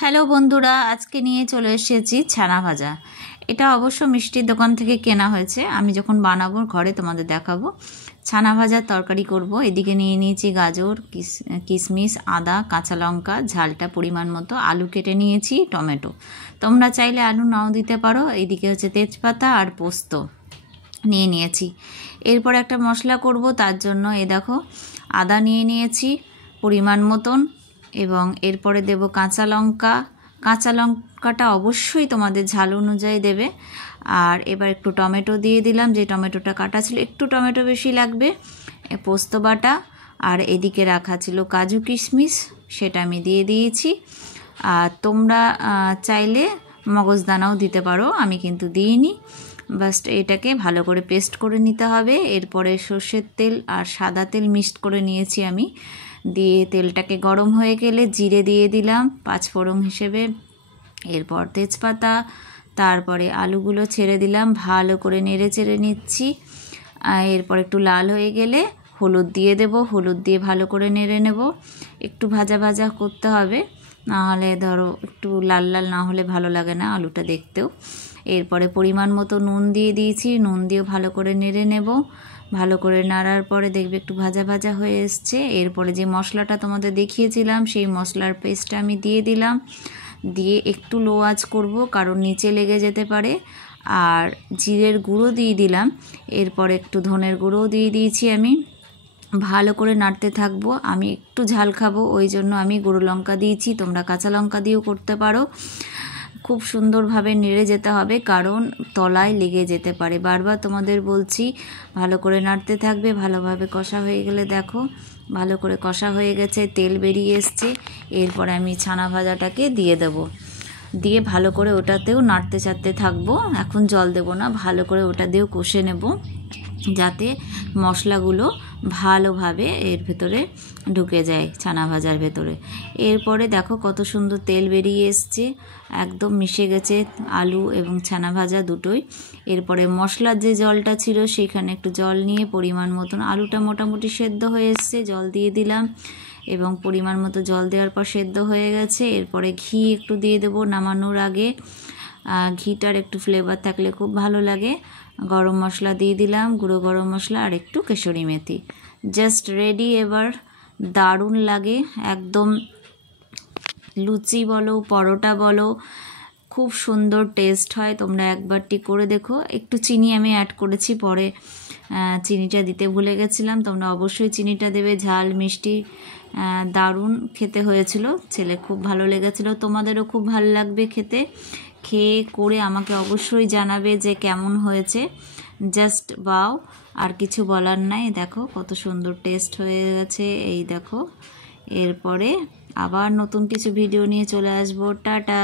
Hello বন্ধুরা, আজকে নিয়ে চলে এসেছি ছানা ভাজা। এটা অবশ্য মিষ্টির দোকান থেকে কেনা হয়েছে। আমি যখন বানাবো ঘরে তোমাদের দেখাবো। ছানা ভাজার তরকারি করব। এদিকে নিয়ে নিয়েছি গাজর, কিশমিশ, আদা, কাঁচা লঙ্কা, ঝালটা পরিমাণ মতো, আলু কেটে নিয়েছি, টমেটো। তোমরা চাইলে আলু নাও দিতে পারো। এইদিকে হচ্ছে তেজপাতা আর পোস্ত নিয়ে নিয়েছি। এরপর একটা মশলা করব, তার জন্য দেখো আদা নিয়ে নিয়েছি পরিমাণ মতন, এবং এরপরে দেব কাঁচা লঙ্কা। কাঁচা লঙ্কাটা অবশ্যই তোমাদের ঝাল অনুযায়ী দেবে। আর এবার একটু টমেটো দিয়ে দিলাম, যে টমেটোটা কাটা ছিল, একটু টমেটো বেশি লাগবে। পোস্ত বাটা, আর এদিকে রাখা ছিল কাজু কিশমিশ, সেটা আমি দিয়ে দিয়েছি। আর তোমরা চাইলে মগজদানাও দিতে পারো, আমি কিন্তু দিইনি। বাস এটাকে ভালো করে পেস্ট করে নিতে হবে। এরপরে সর্ষের তেল আর সাদা তেল মিক্সড করে নিয়েছি আমি। দিয়ে তেলটাকে গরম হয়ে গেলে জিরে দিয়ে দিলাম পাঁচফোড়ন হিসেবে, এরপর তেজপাতা, তারপরে আলুগুলো ছেড়ে দিলাম, ভালো করে নেড়ে চেড়ে নিচ্ছি। এরপর একটু লাল হয়ে গেলে হলুদ দিয়ে দেব, হলুদ দিয়ে ভালো করে নেড়ে নেব। একটু ভাজা ভাজা করতে হবে, নাহলে ধরো একটু লাল লাল না হলে ভালো লাগে না আলুটা দেখতেও। এরপরে পরিমাণ মতো নুন দিয়ে দিয়েছি, নুন দিয়েও ভালো করে নেড়ে নেব। ভালো করে নাড়ার পরে দেখবে একটু ভাজা ভাজা হয়ে এসছে। এরপরে যে মশলাটা তোমাদের দেখিয়েছিলাম, সেই মশলার পেস্টটা আমি দিয়ে দিলাম। দিয়ে একটু লো আঁচ করব, কারণ নিচে লেগে যেতে পারে। আর জিরের গুঁড়ো দিয়ে দিলাম, এরপর একটু ধনের গুঁড়োও দিয়ে দিয়েছি আমি। ভালো করে নাড়তে থাকবো। আমি একটু ঝাল খাবো, ওই জন্য আমি গুঁড়ো লঙ্কা দিয়েছি, তোমরা কাঁচা লঙ্কা দিয়েও করতে পারো। খুব সুন্দরভাবে নেড়ে যেতে হবে, কারণ তলায় লেগে যেতে পারে। বারবার তোমাদের বলছি ভালো করে নাড়তে থাকবে। ভালোভাবে কষা হয়ে গেলে দেখো ভালো করে কষা হয়ে গেছে, তেল বেরিয়ে এসছে। এরপরে আমি ছানা ভাজাটাকে দিয়ে দেব, দিয়ে ভালো করে ওটাতেও নাড়তে চাড়তে থাকবো। এখন জল দেব না, ভালো করে ওটা দিয়েও কষে নেব, যাতে মশলাগুলো ভালোভাবে এর ভেতরে ঢুকে যায় ছানা ভাজার ভেতরে। এরপরে দেখো কত সুন্দর তেল বেরিয়ে এসছে, একদম মিশে গেছে আলু এবং ছানা ভাজা দুটোই। এরপরে মশলার যে জলটা ছিল সেখানে একটু জল নিয়ে পরিমাণ মতন, আলুটা মোটামুটি সেদ্ধ হয়ে এসছে, জল দিয়ে দিলাম, এবং পরিমাণ মতো জল দেওয়ার পর সেদ্ধ হয়ে গেছে। এরপরে ঘি একটু দিয়ে দেবো নামানোর আগে, ঘিটার একটু ফ্লেভার থাকলে খুব ভালো লাগে। গরম মশলা দিয়ে দিলাম, গুঁড়ো গরম মশলা, আর একটু কেশরি মেথি। Just ready. এবার দারুণ লাগে একদম, লুচি বলো পরোটা বলো, খুব সুন্দর টেস্ট হয়। তোমরা একবারটি করে দেখো। একটু চিনি আমি অ্যাড করেছি, পরে চিনিটা দিতে ভুলে গেছিলাম। তোমরা অবশ্যই চিনিটা দেবে। ঝাল মিষ্টি দারুণ খেতে হয়েছিল, ছেলে খুব ভালো লেগেছিল, তোমাদেরও খুব ভালো লাগবে খেতে। খেয়ে করে আমাকে অবশ্যই জানাবে যে কেমন হয়েছে। জাস্ট বাও, আর কিছু বলার নাই। দেখো কত সুন্দর টেস্ট হয়ে গেছে, এই দেখো। এরপরে আবার নতুন কিছু ভিডিও নিয়ে চলে আসবো। টাটা।